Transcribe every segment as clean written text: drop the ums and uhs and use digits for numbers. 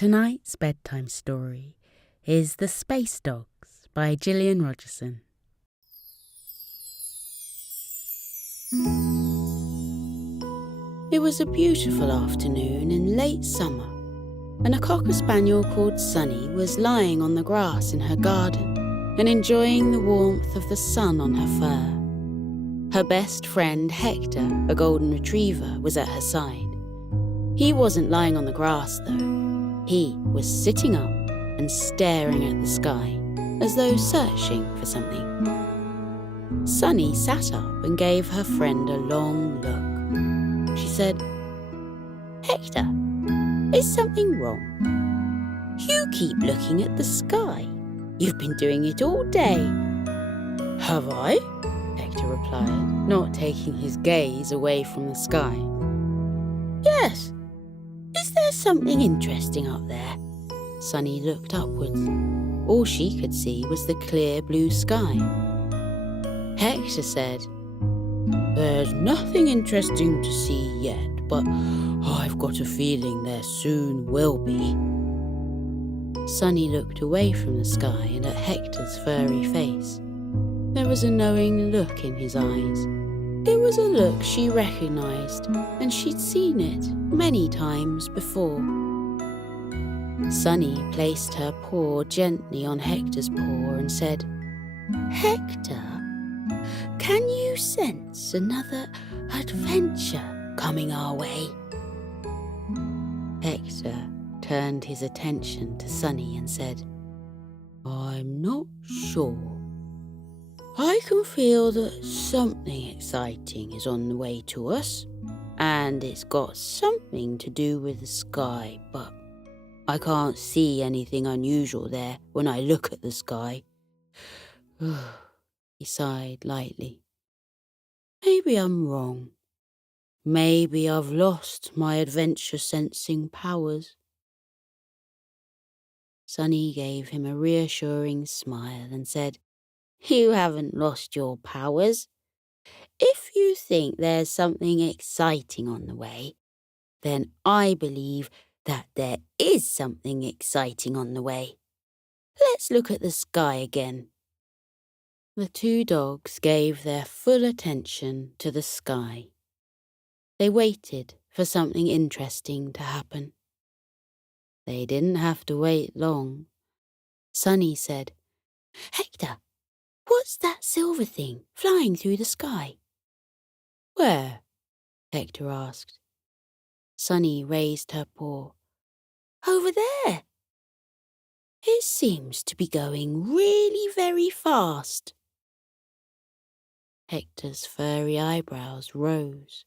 Tonight's bedtime story is The Space Dogs by Gillian Rogerson. It was a beautiful afternoon in late summer, and a cocker spaniel called Sunny was lying on the grass in her garden and enjoying the warmth of the sun on her fur. Her best friend Hector, a golden retriever, was at her side. He wasn't lying on the grass, though. He was sitting up and staring at the sky, as though searching for something. Sunny sat up and gave her friend a long look. She said, "Hector, is something wrong? You keep looking at the sky. You've been doing it all day." "Have I?" Hector replied, not taking his gaze away from the sky. "Yes. Is there something interesting up there?" Sunny looked upwards. All she could see was the clear blue sky. Hector said, "There's nothing interesting to see yet, but I've got a feeling there soon will be." Sunny looked away from the sky and at Hector's furry face. There was a knowing look in his eyes. It was a look she recognised, and she'd seen it many times before. Sunny placed her paw gently on Hector's paw and said, "Hector, can you sense another adventure coming our way?" Hector turned his attention to Sunny and said, "I'm not sure. I can feel that something exciting is on the way to us, and it's got something to do with the sky, but I can't see anything unusual there when I look at the sky." He sighed lightly. "Maybe I'm wrong. Maybe I've lost my adventure-sensing powers." Sunny gave him a reassuring smile and said, "You haven't lost your powers. If you think there's something exciting on the way, then I believe that there is something exciting on the way. Let's look at the sky again." The two dogs gave their full attention to the sky. They waited for something interesting to happen. They didn't have to wait long. Sunny said, "Hector, what's that silver thing flying through the sky?" "Where?" Hector asked. Sunny raised her paw. "Over there. It seems to be going really very fast." Hector's furry eyebrows rose.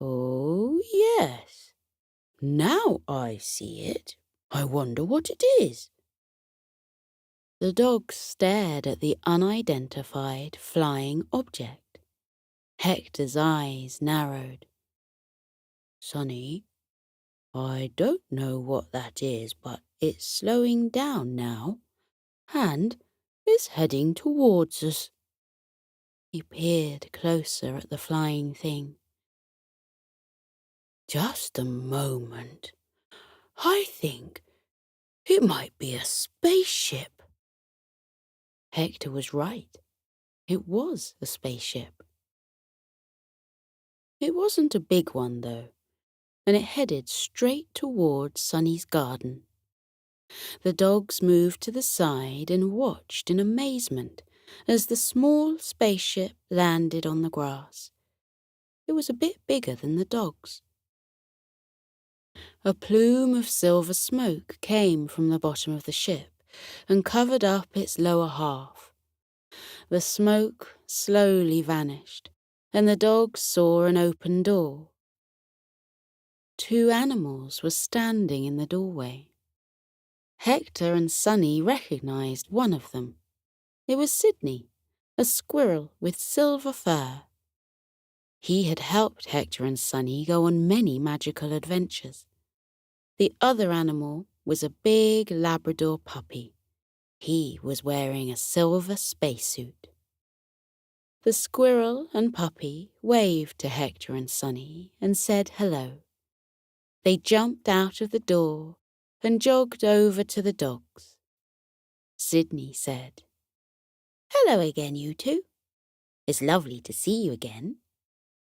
"Oh, yes. Now I see it. I wonder what it is." The dogs stared at the unidentified flying object. Hector's eyes narrowed. "Sunny, I don't know what that is, but it's slowing down now, and is heading towards us." He peered closer at the flying thing. "Just a moment. I think it might be a spaceship." Hector was right. It was a spaceship. It wasn't a big one, though, and it headed straight towards Sunny's garden. The dogs moved to the side and watched in amazement as the small spaceship landed on the grass. It was a bit bigger than the dogs. A plume of silver smoke came from the bottom of the ship and covered up its lower half. The smoke slowly vanished, and the dogs saw an open door. Two animals were standing in the doorway. Hector and Sunny recognized one of them. It was Sydney, a squirrel with silver fur. He had helped Hector and Sunny go on many magical adventures. The other animal was a big Labrador puppy. He was wearing a silver spacesuit. The squirrel and puppy waved to Hector and Sunny and said hello. They jumped out of the door and jogged over to the dogs. Sydney said, "Hello again, you two. It's lovely to see you again.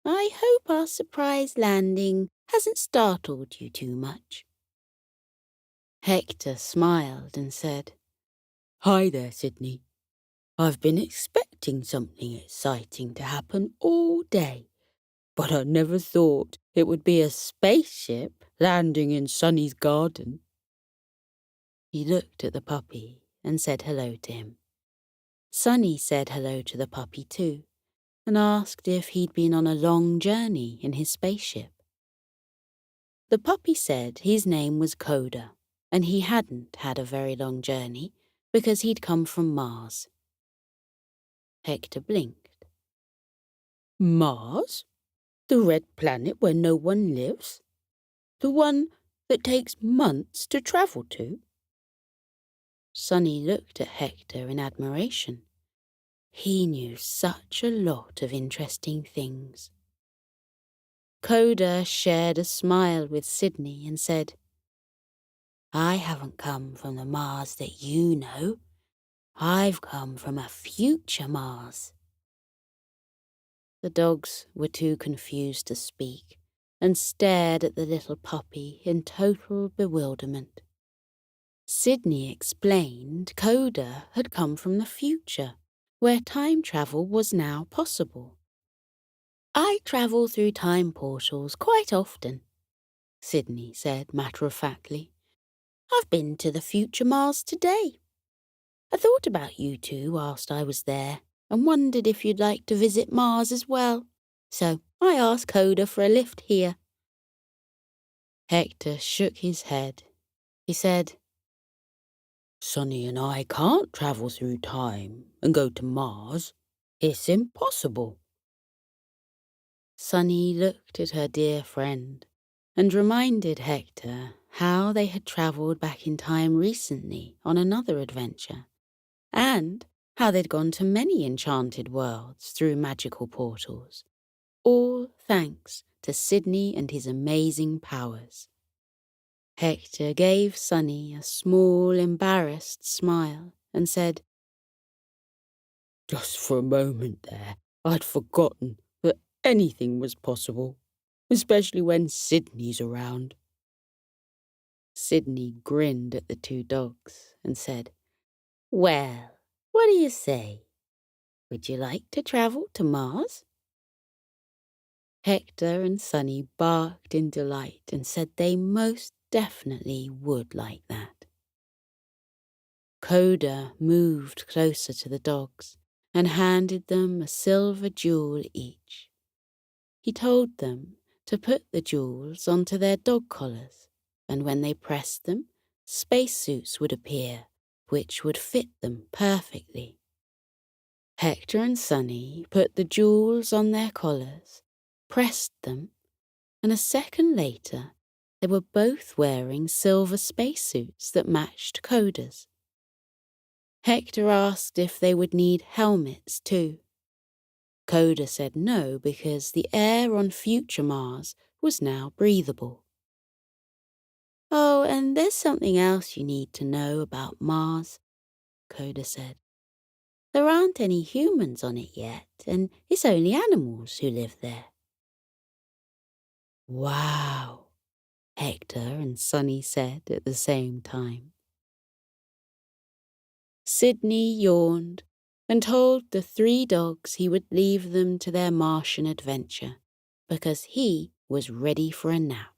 I hope our surprise landing hasn't startled you too much." Hector smiled and said, "Hi there, Sydney. I've been expecting something exciting to happen all day, but I never thought it would be a spaceship landing in Sunny's garden." He looked at the puppy and said hello to him. Sunny said hello to the puppy too, and asked if he'd been on a long journey in his spaceship. The puppy said his name was Coda, and he hadn't had a very long journey because he'd come from Mars. Hector blinked. "Mars? The red planet where no one lives? The one that takes months to travel to?" Sunny looked at Hector in admiration. He knew such a lot of interesting things. Coda shared a smile with Sydney and said, "I haven't come from the Mars that you know. I've come from a future Mars." The dogs were too confused to speak and stared at the little puppy in total bewilderment. Sydney explained Coda had come from the future, where time travel was now possible. "I travel through time portals quite often," Sydney said matter-of-factly. "I've been to the future Mars today. I thought about you two whilst I was there and wondered if you'd like to visit Mars as well. So I asked Coda for a lift here." Hector shook his head. He said, "Sonny and I can't travel through time and go to Mars. It's impossible." Sonny looked at her dear friend and reminded Hector how they had travelled back in time recently on another adventure, and how they'd gone to many enchanted worlds through magical portals, all thanks to Sydney and his amazing powers. Hector gave Sunny a small, embarrassed smile and said, "Just for a moment there, I'd forgotten that anything was possible, especially when Sydney's around." Sydney grinned at the two dogs and said, "Well, what do you say? Would you like to travel to Mars?" Hector and Sunny barked in delight and said they most definitely would like that. Coda moved closer to the dogs and handed them a silver jewel each. He told them to put the jewels onto their dog collars, and when they pressed them, spacesuits would appear, which would fit them perfectly. Hector and Sunny put the jewels on their collars, pressed them, and a second later they were both wearing silver spacesuits that matched Coda's. Hector asked if they would need helmets too. Coda said no because the air on future Mars was now breathable. "Oh, and there's something else you need to know about Mars," Coda said. "There aren't any humans on it yet, and it's only animals who live there." "Wow," Hector and Sunny said at the same time. Sydney yawned and told the three dogs he would leave them to their Martian adventure because he was ready for a nap.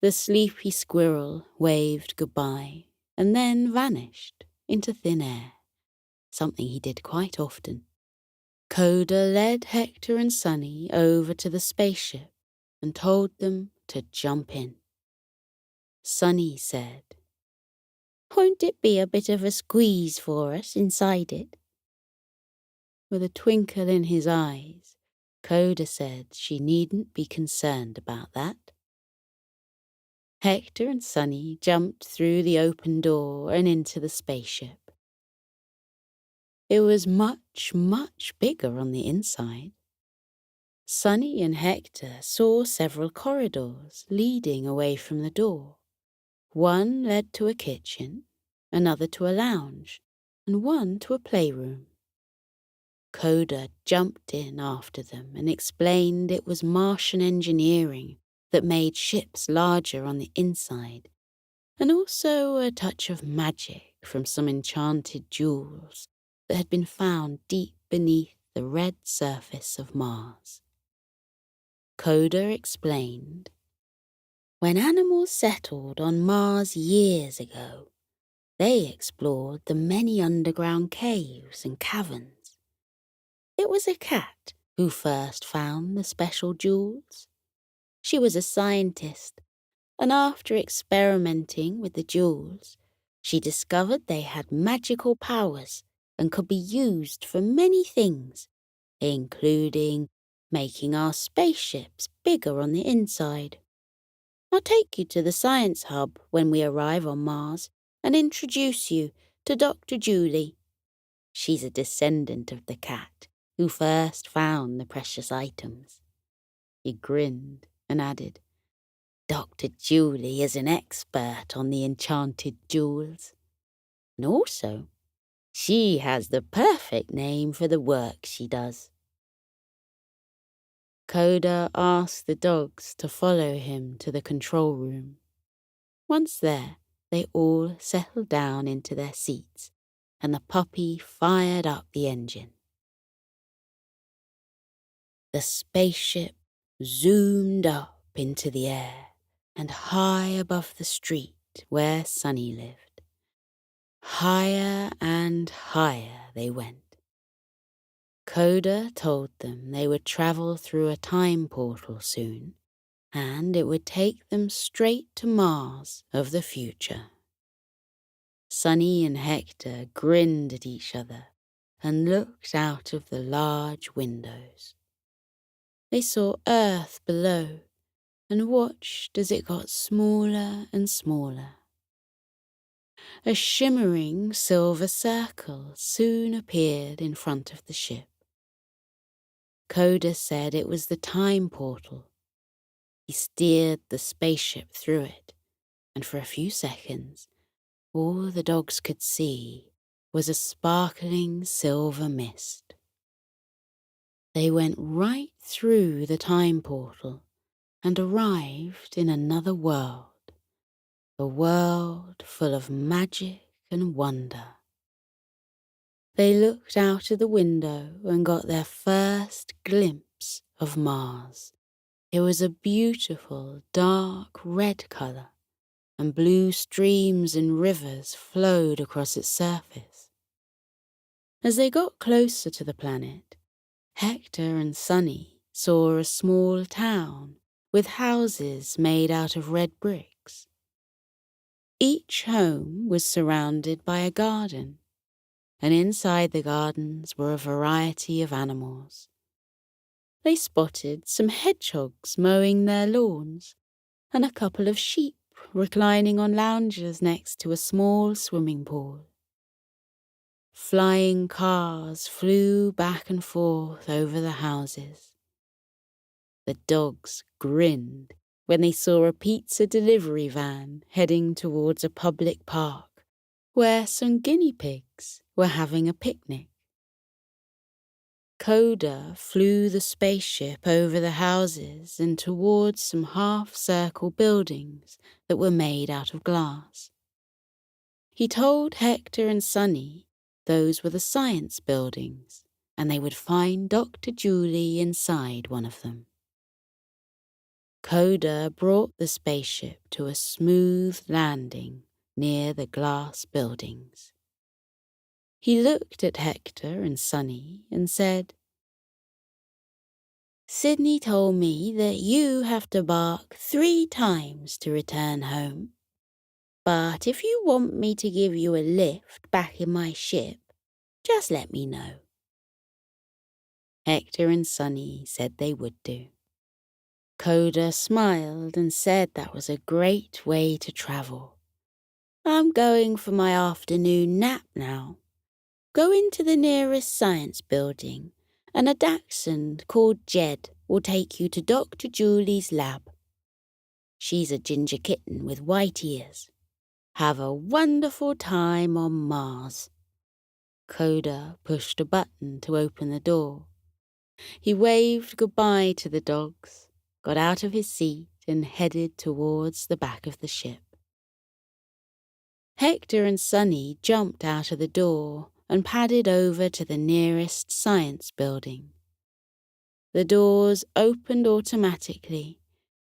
The sleepy squirrel waved goodbye and then vanished into thin air, something he did quite often. Coda led Hector and Sunny over to the spaceship and told them to jump in. Sunny said, "Won't it be a bit of a squeeze for us inside it?" With a twinkle in his eyes, Coda said she needn't be concerned about that. Hector and Sunny jumped through the open door and into the spaceship. It was much, much bigger on the inside. Sunny and Hector saw several corridors leading away from the door. One led to a kitchen, another to a lounge, and one to a playroom. Coda jumped in after them and explained it was Martian engineering that made ships larger on the inside, and also a touch of magic from some enchanted jewels that had been found deep beneath the red surface of Mars. Coda explained, when animals settled on Mars years ago, they explored the many underground caves and caverns. It was a cat who first found the special jewels. She was a scientist, and after experimenting with the jewels, she discovered they had magical powers and could be used for many things, including making our spaceships bigger on the inside. I'll take you to the science hub when we arrive on Mars and introduce you to Dr. Julie. She's a descendant of the cat who first found the precious items. He grinned and added, Dr. Julie is an expert on the enchanted jewels. And also, she has the perfect name for the work she does. Coda asked the dogs to follow him to the control room. Once there, they all settled down into their seats, and the puppy fired up the engine. The spaceship zoomed up into the air and high above the street where Sunny lived. Higher and higher they went. Coda told them they would travel through a time portal soon, and it would take them straight to Mars of the future. Sunny and Hector grinned at each other and looked out of the large windows. They saw Earth below and watched as it got smaller and smaller. A shimmering silver circle soon appeared in front of the ship. Coda said it was the time portal. He steered the spaceship through it, and for a few seconds, all the dogs could see was a sparkling silver mist. They went right through the time portal and arrived in another world, a world full of magic and wonder. They looked out of the window and got their first glimpse of Mars. It was a beautiful dark red colour, and blue streams and rivers flowed across its surface. As they got closer to the planet, Hector and Sunny saw a small town with houses made out of red bricks. Each home was surrounded by a garden, and inside the gardens were a variety of animals. They spotted some hedgehogs mowing their lawns, and a couple of sheep reclining on loungers next to a small swimming pool. Flying cars flew back and forth over the houses. The dogs grinned when they saw a pizza delivery van heading towards a public park where some guinea pigs were having a picnic. Coda flew the spaceship over the houses and towards some half-circle buildings that were made out of glass. He told Hector and Sunny those were the science buildings, and they would find Dr. Julie inside one of them. Coda brought the spaceship to a smooth landing near the glass buildings. He looked at Hector and Sunny and said, Sydney told me that you have to bark 3 times to return home. But if you want me to give you a lift back in my ship, just let me know. Hector and Sunny said they would do. Coda smiled and said that was a great way to travel. I'm going for my afternoon nap now. Go into the nearest science building, and a dachshund called Jed will take you to Dr. Julie's lab. She's a ginger kitten with white ears. Have a wonderful time on Mars." Coda pushed a button to open the door. He waved goodbye to the dogs, got out of his seat and headed towards the back of the ship. Hector and Sunny jumped out of the door and padded over to the nearest science building. The doors opened automatically,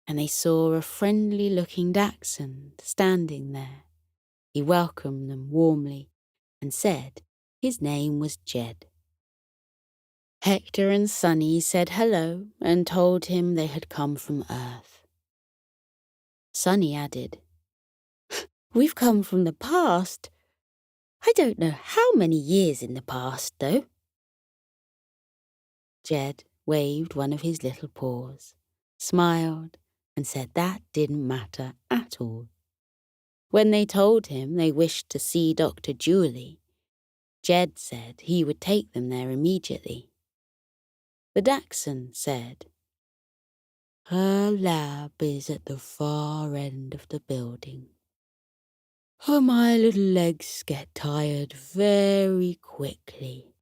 and they saw a friendly-looking dachshund standing there. He welcomed them warmly and said his name was Jed. Hector and Sunny said hello and told him they had come from Earth. Sunny added, "We've come from the past. I don't know how many years in the past, though." Jed waved one of his little paws, smiled, and said that didn't matter at all. When they told him they wished to see Dr. Julie, Jed said he would take them there immediately. The dachshund said, "Her lab is at the far end of the building. My little legs get tired very quickly,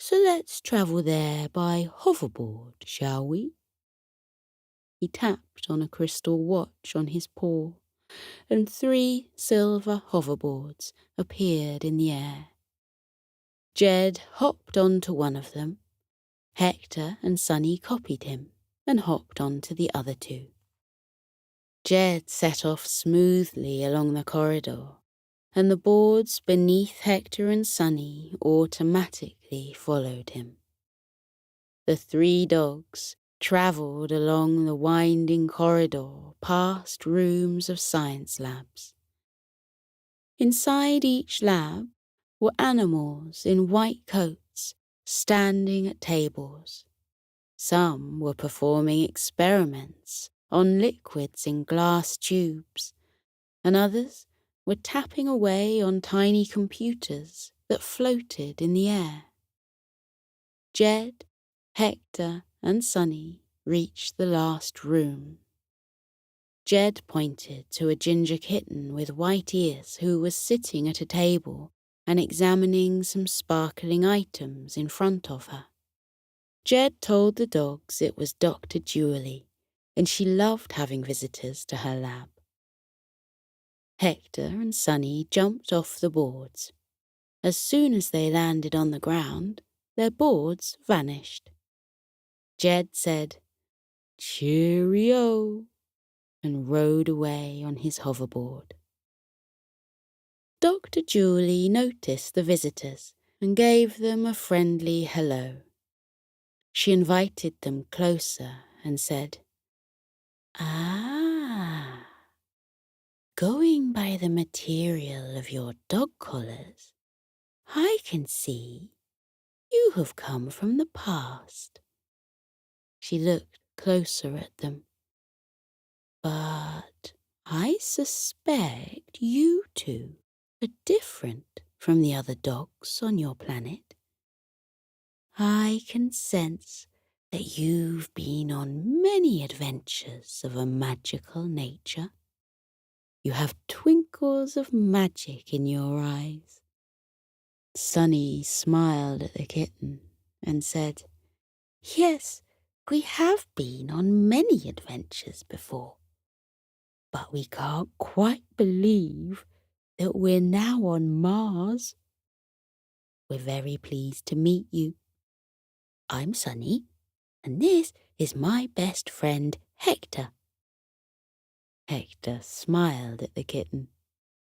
so let's travel there by hoverboard, shall we?" He tapped on a crystal watch on his paw, and 3 silver hoverboards appeared in the air. Jed hopped onto one of them. Hector and Sunny copied him and hopped onto the other 2. Jed set off smoothly along the corridor, and the boards beneath Hector and Sunny automatically followed him. The 3 dogs travelled along the winding corridor past rooms of science labs. Inside each lab were animals in white coats standing at tables. Some were performing experiments on liquids in glass tubes, and others were tapping away on tiny computers that floated in the air. Jed, Hector, and Sunny reached the last room. Jed pointed to a ginger kitten with white ears who was sitting at a table and examining some sparkling items in front of her. Jed told the dogs it was Dr. Julie, and she loved having visitors to her lab. Hector and Sunny jumped off the boards. As soon as they landed on the ground, their boards vanished. Jed said, "Cheerio," and rode away on his hoverboard. Dr. Julie noticed the visitors and gave them a friendly hello. She invited them closer and said, "Ah, going by the material of your dog collars, I can see you have come from the past." She looked closer at them. "But I suspect you 2 are different from the other dogs on your planet. I can sense that you've been on many adventures of a magical nature. You have twinkles of magic in your eyes." Sunny smiled at the kitten and said, "Yes, we have been on many adventures before, but we can't quite believe that we're now on Mars. We're very pleased to meet you. I'm Sunny, and this is my best friend, Hector." Hector smiled at the kitten.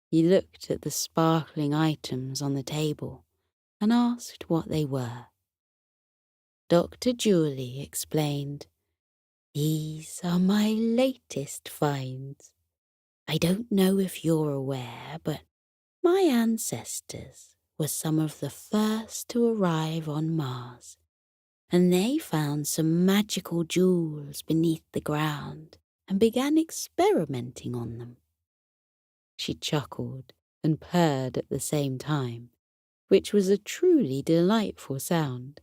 He looked at the sparkling items on the table and asked what they were. Dr. Julie explained, "These are my latest finds. I don't know if you're aware, but my ancestors were some of the first to arrive on Mars, and they found some magical jewels beneath the ground and began experimenting on them." She chuckled and purred at the same time, which was a truly delightful sound,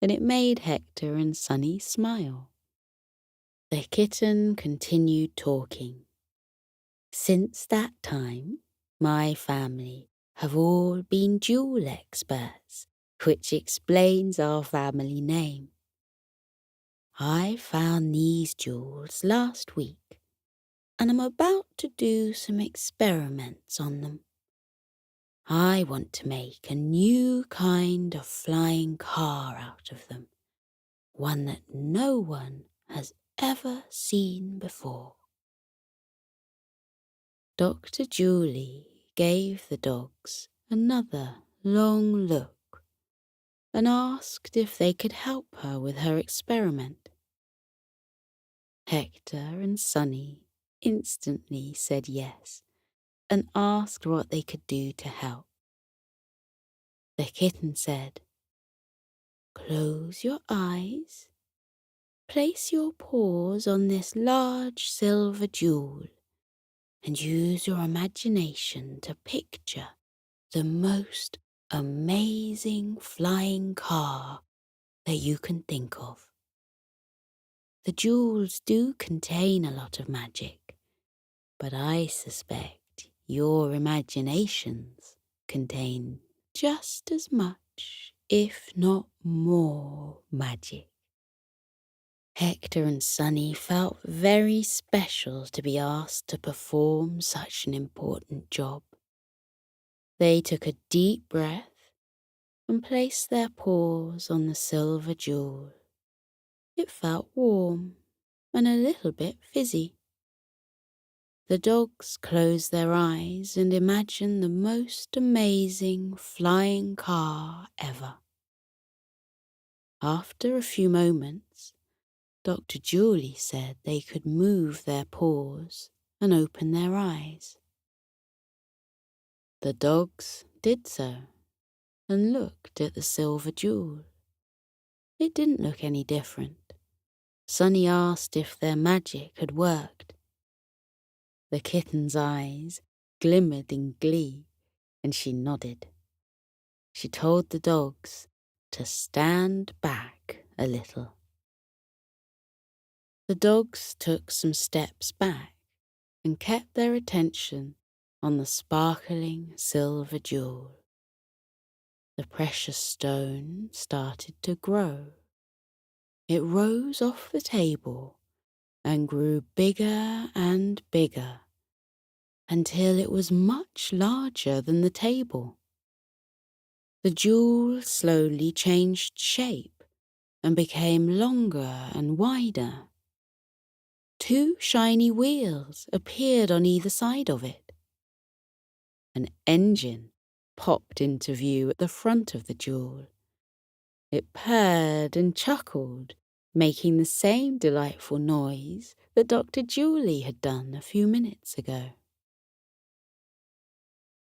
and it made Hector and Sunny smile. The kitten continued talking. "Since that time, My family have all been jewel experts, which explains our family name. I found these jewels last week, and I'm about to do some experiments on them. I want to make a new kind of flying car out of them, one that no one has ever seen before. Dr. Julie gave the dogs another long look and asked if they could help her with her experiment. Hector and Sunny instantly said yes and asked what they could do to help. The kitten said, "Close your eyes, place your paws on this large silver jewel, and use your imagination to picture the most amazing flying car that you can think of." The jewels do contain a lot of magic, but I suspect your imaginations contain just as much, if not more, magic. Hector and Sunny felt very special to be asked to perform such an important job. They took a deep breath and placed their paws on the silver jewel. It felt warm and a little bit fizzy. The dogs closed their eyes and imagined the most amazing flying car ever. After a few moments, Dr. Julie said they could move their paws and open their eyes. The dogs did so and looked at the silver jewel. It didn't look any different. Sunny asked if their magic had worked. The kitten's eyes glimmered in glee, and she nodded. She told the dogs to stand back a little. The dogs took some steps back and kept their attention on the sparkling silver jewel. The precious stone started to grow. It rose off the table and grew bigger and bigger until it was much larger than the table. The jewel slowly changed shape and became longer and wider. 2 shiny wheels appeared on either side of it. An engine popped into view at the front of the jewel. It purred and chuckled, making the same delightful noise that Dr. Julie had done a few minutes ago.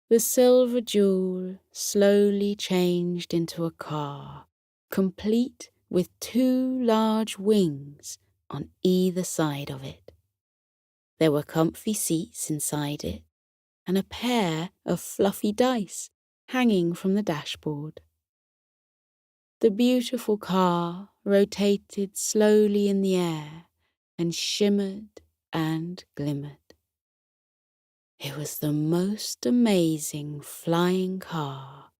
The silver jewel slowly changed into a car, complete with 2 large wings on either side of it. There were comfy seats inside it and a pair of fluffy dice hanging from the dashboard. The beautiful car rotated slowly in the air and shimmered and glimmered. It was the most amazing flying car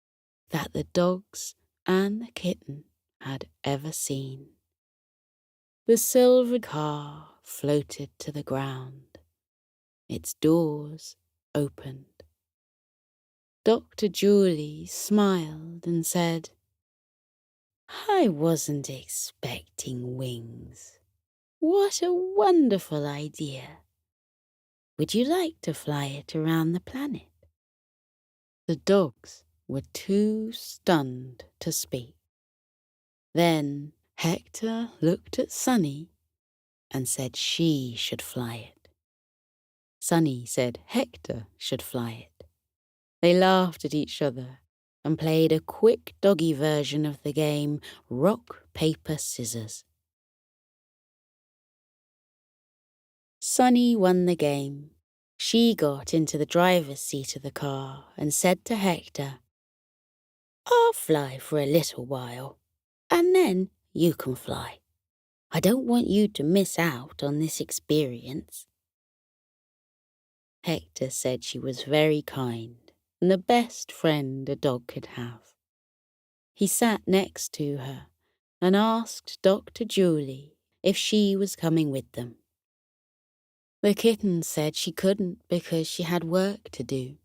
that the dogs and the kitten had ever seen. The silver car floated to the ground. Its doors opened. Dr. Julie smiled and said, "I wasn't expecting wings. What a wonderful idea. Would you like to fly it around the planet?" The dogs were too stunned to speak. Then Hector looked at Sunny and said she should fly it. Sunny said Hector should fly it. They laughed at each other and played a quick doggy version of the game Rock, Paper, Scissors. Sunny won the game. She got into the driver's seat of the car and said to Hector, "I'll fly for a little while, and then you can fly. I don't want you to miss out on this experience." Hector said she was very kind and the best friend a dog could have. He sat next to her and asked Dr. Julie if she was coming with them. The kitten said she couldn't because she had work to do.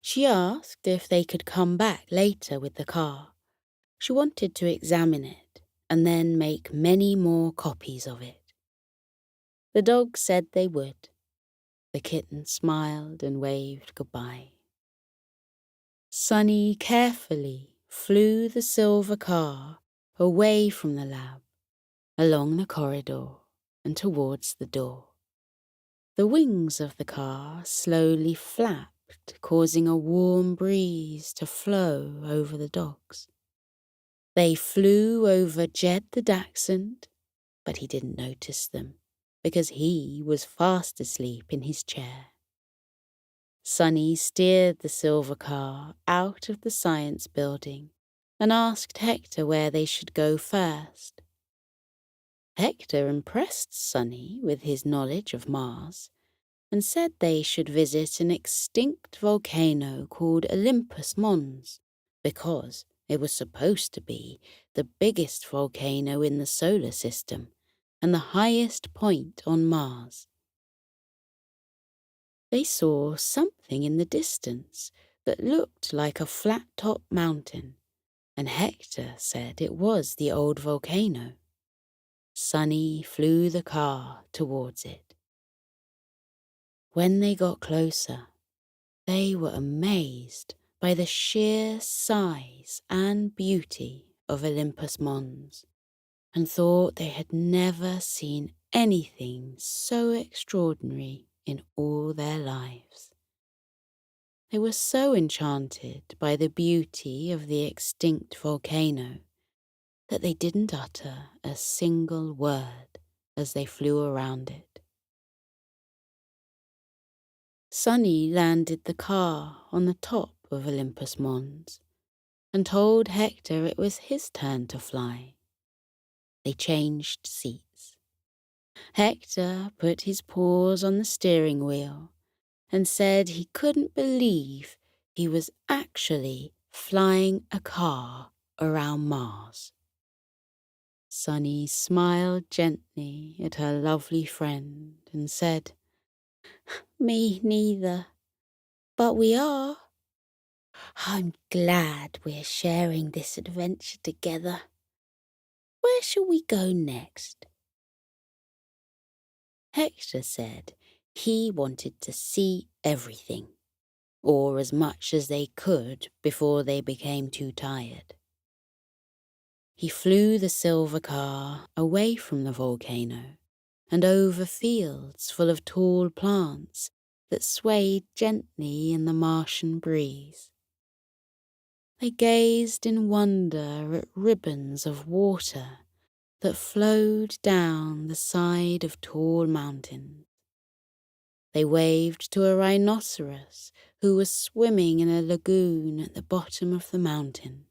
She asked if they could come back later with the car. She wanted to examine it and then make many more copies of it. The dog said they would. The kitten smiled and waved goodbye. Sunny carefully flew the silver car away from the lab, along the corridor and towards the door. The wings of the car slowly flapped, causing a warm breeze to flow over the dogs. They flew over Jed the dachshund, but he didn't notice them because he was fast asleep in his chair. Sunny steered the silver car out of the science building and asked Hector where they should go first. Hector impressed Sunny with his knowledge of Mars and said they should visit an extinct volcano called Olympus Mons because it was supposed to be the biggest volcano in the solar system and the highest point on Mars. They saw something in the distance that looked like a flat-top mountain, and Hector said it was the old volcano. Sunny flew the car towards it. When they got closer, they were amazed by the sheer size and beauty of Olympus Mons and thought they had never seen anything so extraordinary in all their lives. They were so enchanted by the beauty of the extinct volcano that they didn't utter a single word as they flew around it. Sunny landed the car on the top of Olympus Mons and told Hector it was his turn to fly. They changed seats. Hector put his paws on the steering wheel and said he couldn't believe he was actually flying a car around Mars. Sunny smiled gently at her lovely friend and said, "Me neither, but we are. I'm glad we're sharing this adventure together. Where shall we go next?" Hector said he wanted to see everything, or as much as they could before they became too tired. He flew the silver car away from the volcano and over fields full of tall plants that swayed gently in the Martian breeze. They gazed in wonder at ribbons of water that flowed down the side of tall mountains. They waved to a rhinoceros who was swimming in a lagoon at the bottom of the mountain.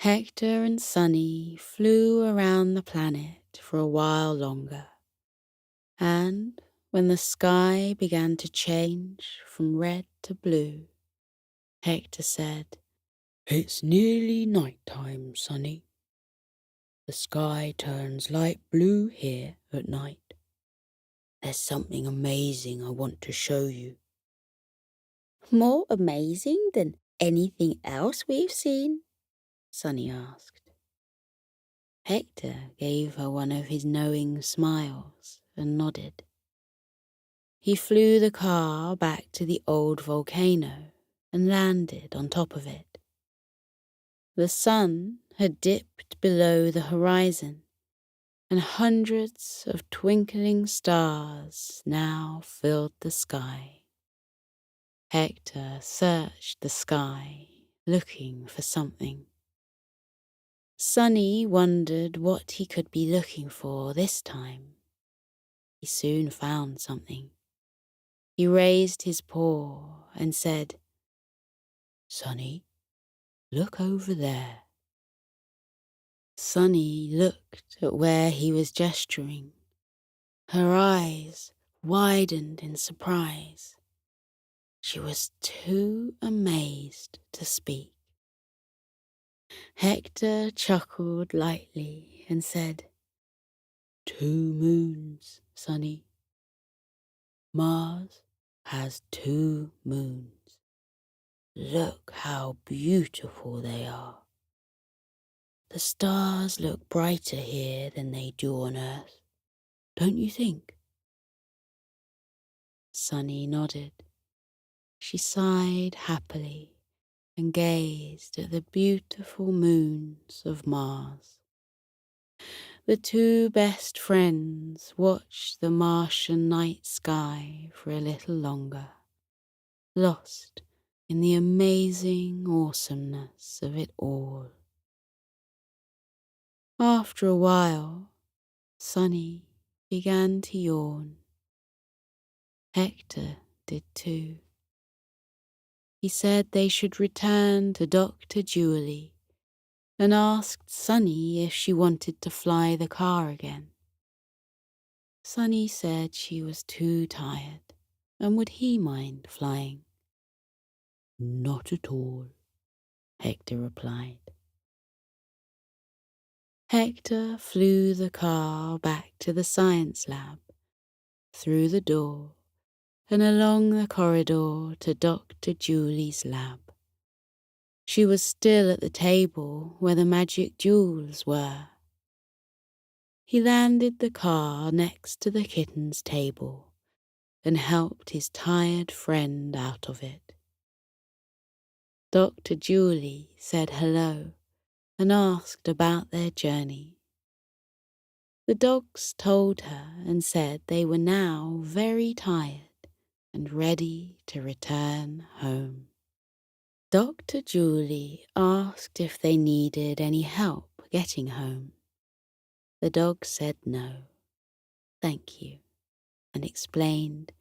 Hector and Sunny flew around the planet for a while longer, and when the sky began to change from red to blue, Hector said, "It's nearly night time, Sunny. The sky turns light blue here at night. There's something amazing I want to show you." "More amazing than anything else we've seen?" Sunny asked. Hector gave her one of his knowing smiles and nodded. He flew the car back to the old volcano and landed on top of it. The sun had dipped below the horizon, and hundreds of twinkling stars now filled the sky. Hector searched the sky, looking for something. Sunny wondered what he could be looking for this time. He soon found something. He raised his paw and said, "Sunny, look over there." Sunny looked at where he was gesturing. Her eyes widened in surprise. She was too amazed to speak. Hector chuckled lightly and said, 2 moons, Sonny. Mars has 2 moons. Look how beautiful they are. The stars look brighter here than they do on Earth, don't you think? Sunny nodded. She sighed happily and gazed at the beautiful moons of Mars. The 2 best friends watched the Martian night sky for a little longer, lost in the amazing awesomeness of it all. After a while, Sunny began to yawn. Hector did too. He said they should return to Dr. Julie and asked Sunny if she wanted to fly the car again. Sunny said she was too tired, and would he mind flying? Not at all, Hector replied. Hector flew the car back to the science lab, through the door, and along the corridor to Dr. Julie's lab. She was still at the table where the magic jewels were. He landed the car next to the kitten's table and helped his tired friend out of it. Dr. Julie said hello and asked about their journey. The dogs told her and said they were now very tired and ready to return home. Dr. Julie asked if they needed any help getting home. The dog said no, thank you, and explained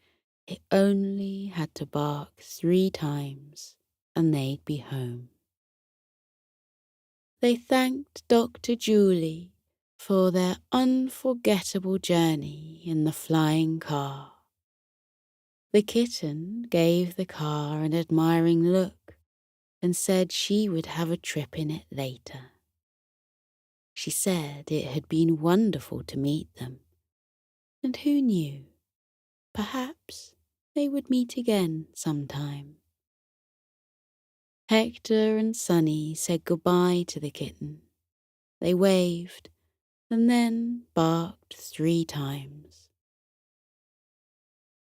it only had to bark 3 times and they'd be home. They thanked Dr. Julie for their unforgettable journey in the flying car. The kitten gave the car an admiring look and said she would have a trip in it later. She said it had been wonderful to meet them, and who knew, perhaps they would meet again sometime. Hector and Sunny said goodbye to the kitten. They waved and then barked 3 times.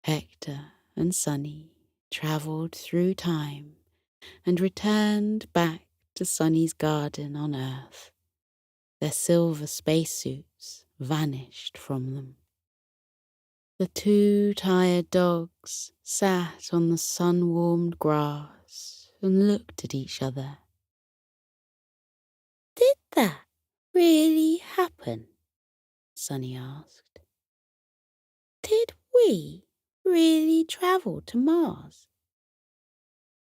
Hector and Sunny travelled through time and returned back to Sunny's garden on Earth. Their silver spacesuits vanished from them. The 2 tired dogs sat on the sun-warmed grass and looked at each other. Did that really happen? Sunny asked. Did we really travel to Mars?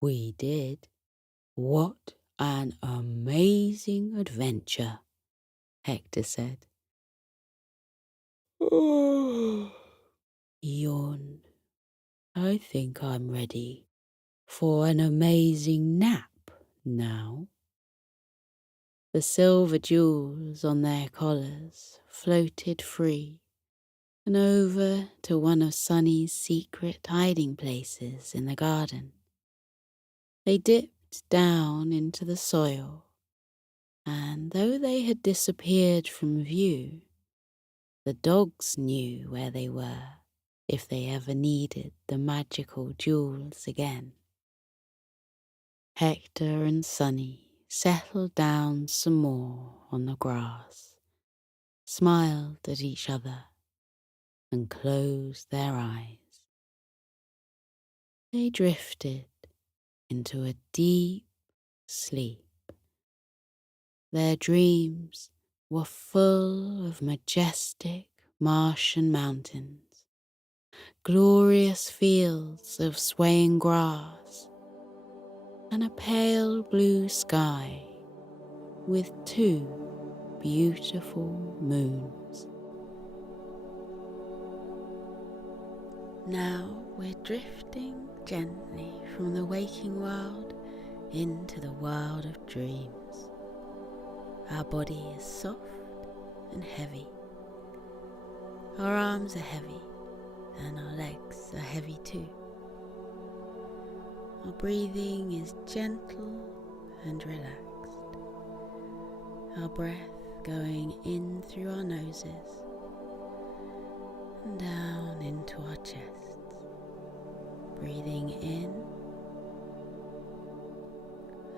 We did. What an amazing adventure, Hector said. He yawned. I think I'm ready for an amazing nap now. The silver jewels on their collars floated free and over to one of Sunny's secret hiding places in the garden. They dipped down into the soil, and though they had disappeared from view, the dogs knew where they were if they ever needed the magical jewels again. Hector and Sunny settled down some more on the grass, smiled at each other, and closed their eyes. They drifted into a deep sleep. Their dreams were full of majestic Martian mountains, glorious fields of swaying grass, and a pale blue sky with 2 beautiful moons. Now we're drifting gently from the waking world into the world of dreams. Our body is soft and heavy. Our arms are heavy and our legs are heavy too. Our breathing is gentle and relaxed. Our breath going in through our noses and down into our chests. Breathing in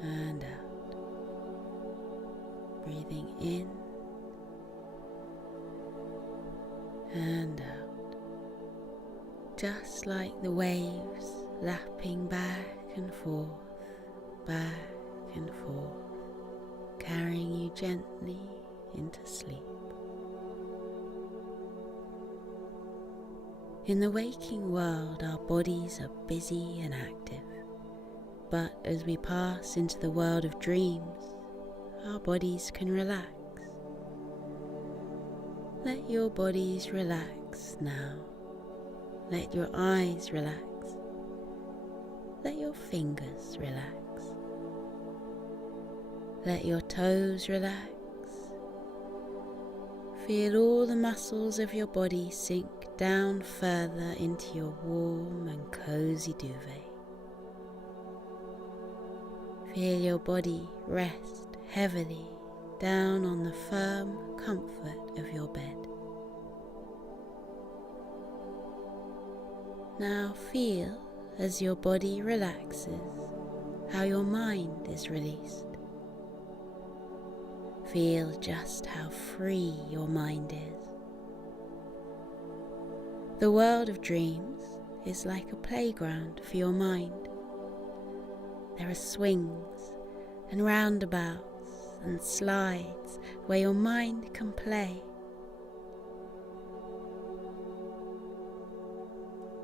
and out. Breathing in and out. Just like the waves lapping back and forth, carrying you gently into sleep. In the waking world, our bodies are busy and active, but as we pass into the world of dreams, our bodies can relax. Let your bodies relax now. Let your eyes relax. Let your fingers relax. Let your toes relax. Feel all the muscles of your body sink down further into your warm and cozy duvet. Feel your body rest heavily down on the firm comfort of your bed. Now feel as your body relaxes how your mind is released. Feel just how free your mind is. The world of dreams is like a playground for your mind. There are swings and roundabouts and slides where your mind can play.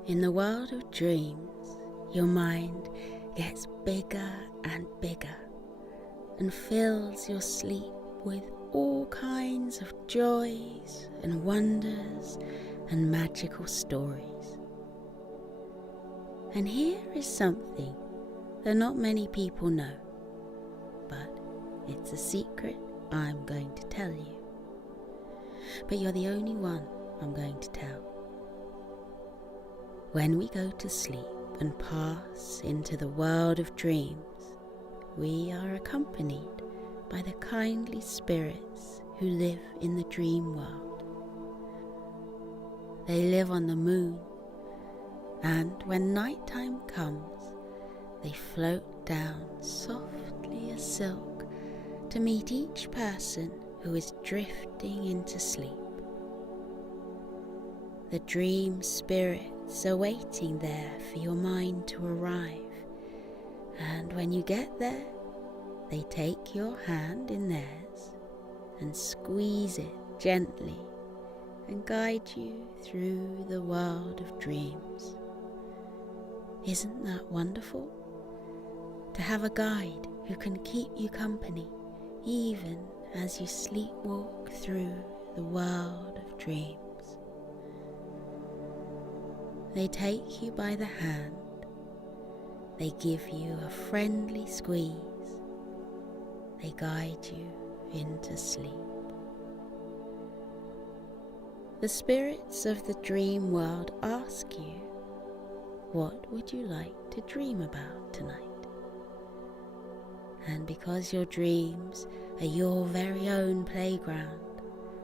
In the world of dreams, your mind gets bigger and bigger and fills your sleep with all kinds of joys and wonders and magical stories. And here is something that not many people know, but it's a secret I'm going to tell you. But you're the only one I'm going to tell. When we go to sleep and pass into the world of dreams, we are accompanied by the kindly spirits who live in the dream world. They live on the moon, and when nighttime comes, they float down softly as silk to meet each person who is drifting into sleep. The dream spirits are waiting there for your mind to arrive, and when you get there, they take your hand in theirs and squeeze it gently and guide you through the world of dreams. Isn't that wonderful? To have a guide who can keep you company even as you sleepwalk through the world of dreams. They take you by the hand, they give you a friendly squeeze, they guide you into sleep. The spirits of the dream world ask you, what would you like to dream about tonight? And because your dreams are your very own playground,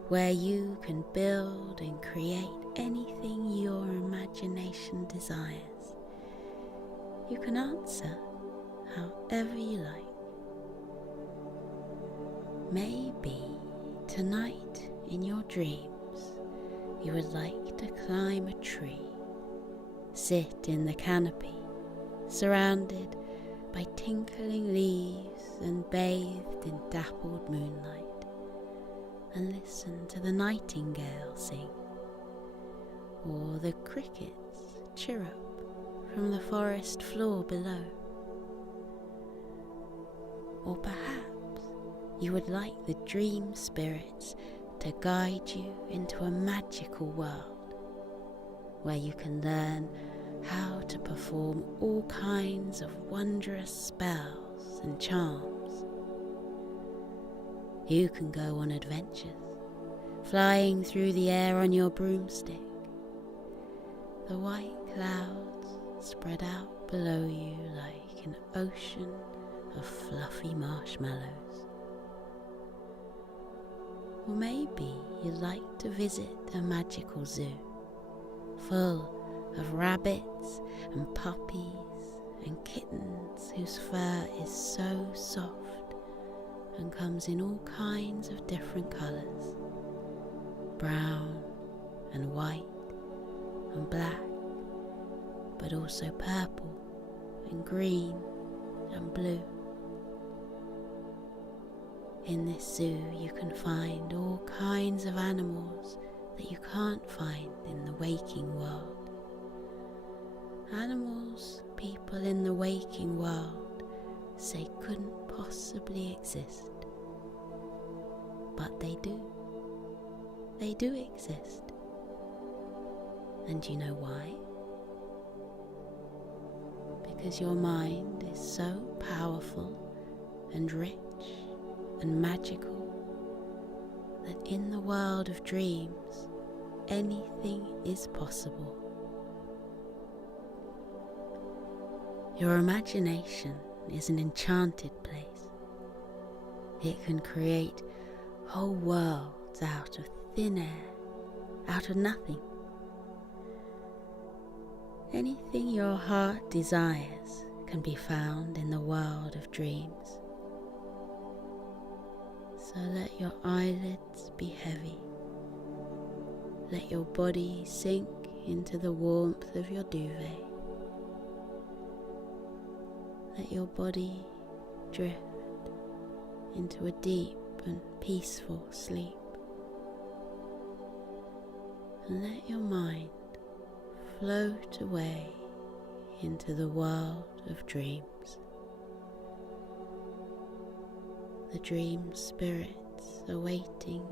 where you can build and create anything your imagination desires, you can answer however you like. Maybe tonight in your dreams you would like to climb a tree, sit in the canopy, surrounded by tinkling leaves and bathed in dappled moonlight, and listen to the nightingale sing, or the crickets chirrup from the forest floor below. Or perhaps you would like the dream spirits to guide you into a magical world, where you can learn how to perform all kinds of wondrous spells and charms. You can go on adventures, flying through the air on your broomstick. The white clouds spread out below you like an ocean of fluffy marshmallows. Or maybe you'd like to visit a magical zoo, full of rabbits and puppies and kittens whose fur is so soft and comes in all kinds of different colours, brown and white and black, but also purple and green and blue. In this zoo you can find all kinds of animals that you can't find in the waking world. Animals people in the waking world say couldn't possibly exist. But they do. They do exist. And do you know why? Because your mind is so powerful and rich and magical that in the world of dreams, anything is possible. Your imagination is an enchanted place. It can create whole worlds out of thin air, out of nothing. Anything your heart desires can be found in the world of dreams. So let your eyelids be heavy. Let your body sink into the warmth of your duvet. Let your body drift into a deep and peaceful sleep. And let your mind float away into the world of dreams. The dream spirits are waiting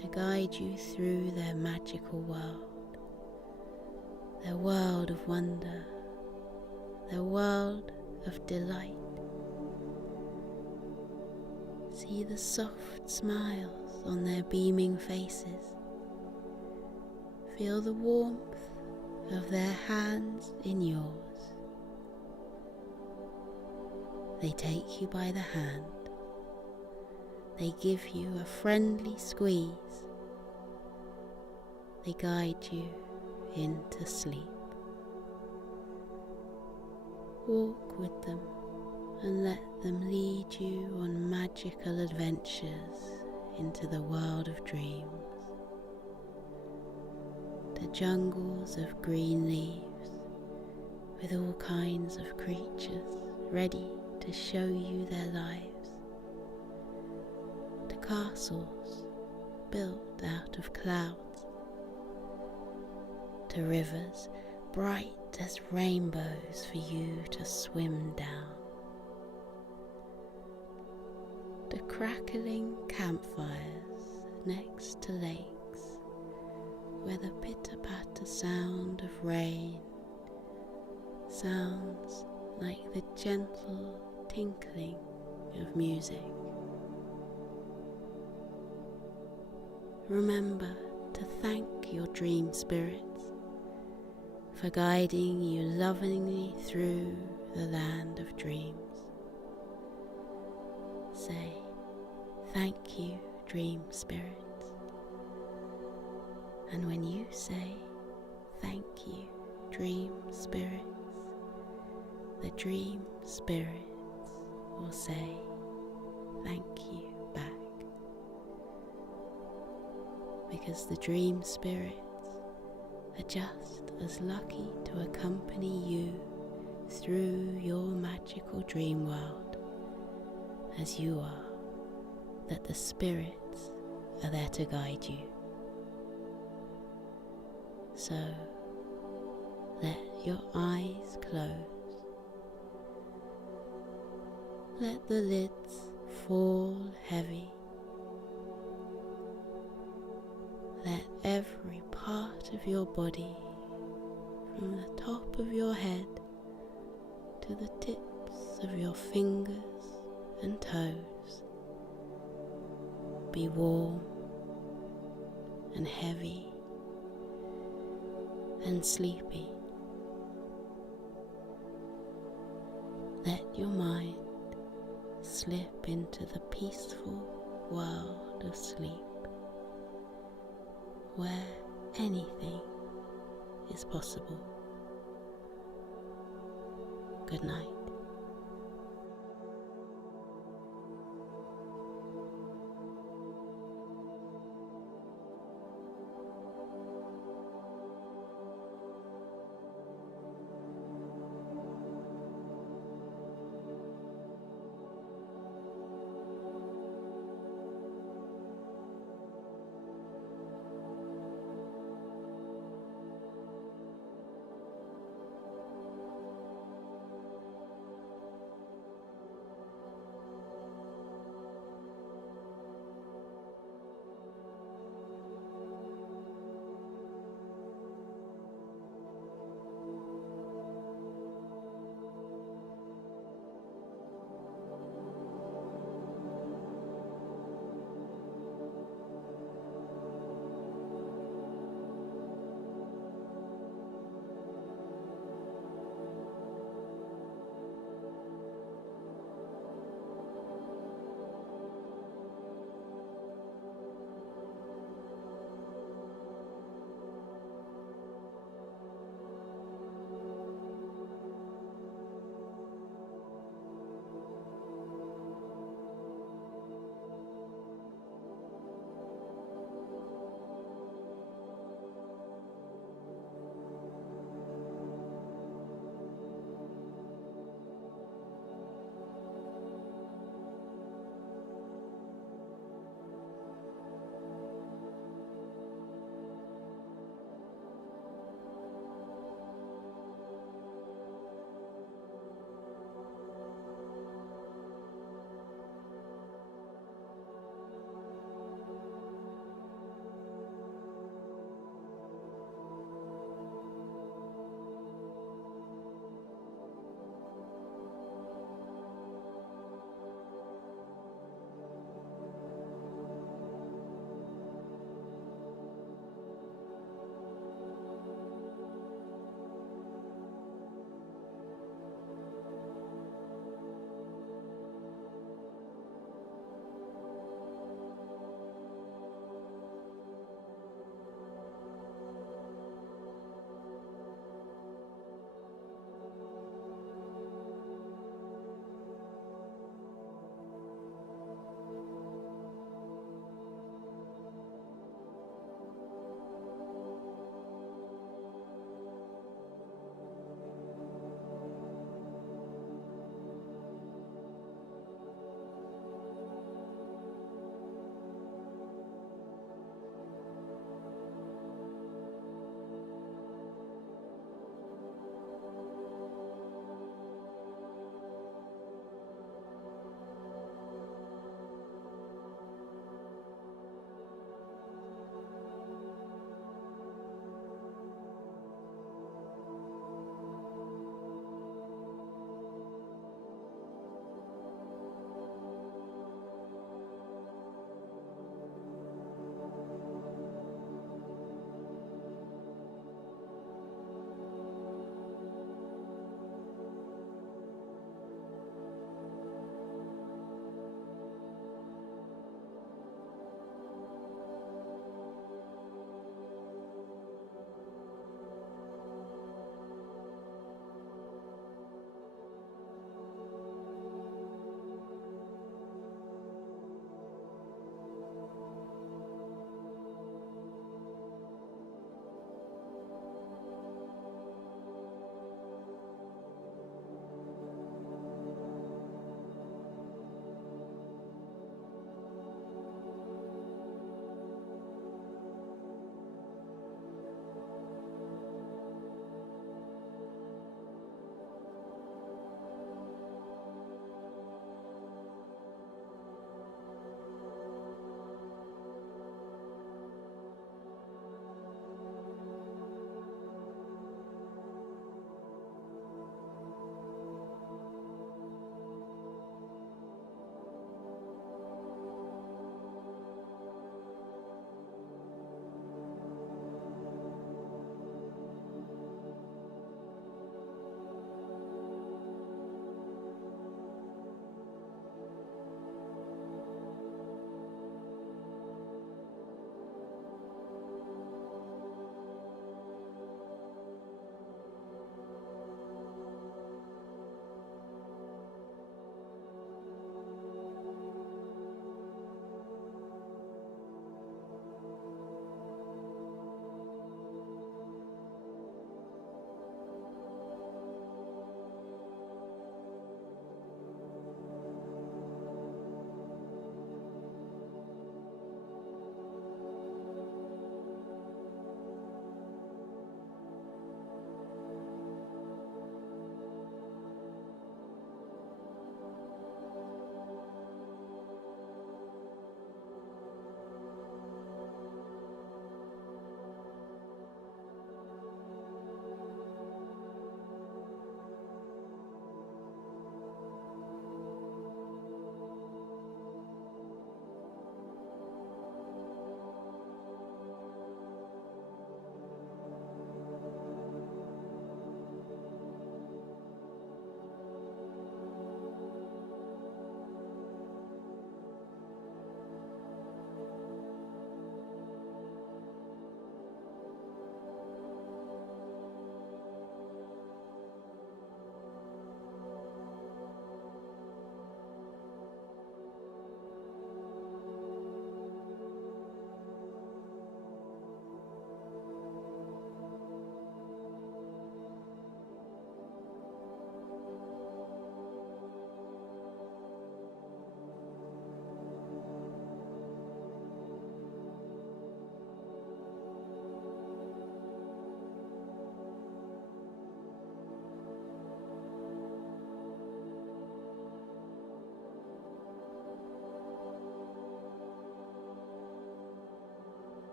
to guide you through their magical world, their world of wonder, their world of delight. See the soft smiles on their beaming faces. Feel the warmth of their hands in yours. They take you by the hand. They give you a friendly squeeze. They guide you into sleep. Walk with them and let them lead you on magical adventures into the world of dreams. The jungles of green leaves with all kinds of creatures ready to show you their lives. To castles built out of clouds. To rivers bright as rainbows for you to swim down. To crackling campfires next to lakes where the pitter-patter sound of rain sounds like the gentle tinkling of music. Remember to thank your dream spirits for guiding you lovingly through the land of dreams. Say, thank you, dream spirits. And when you say, thank you, dream spirits, the dream spirits will say, thank you back. Because the dream spirits are just as lucky to accompany you through your magical dream world as you are, that the spirits are there to guide you. So let your eyes close. Let the lids fall heavy. Let every part of your body from the top of your head to the tips of your fingers and toes. Be warm and heavy and sleepy. Let your mind slip into the peaceful world of sleep, where anything is possible. Good night.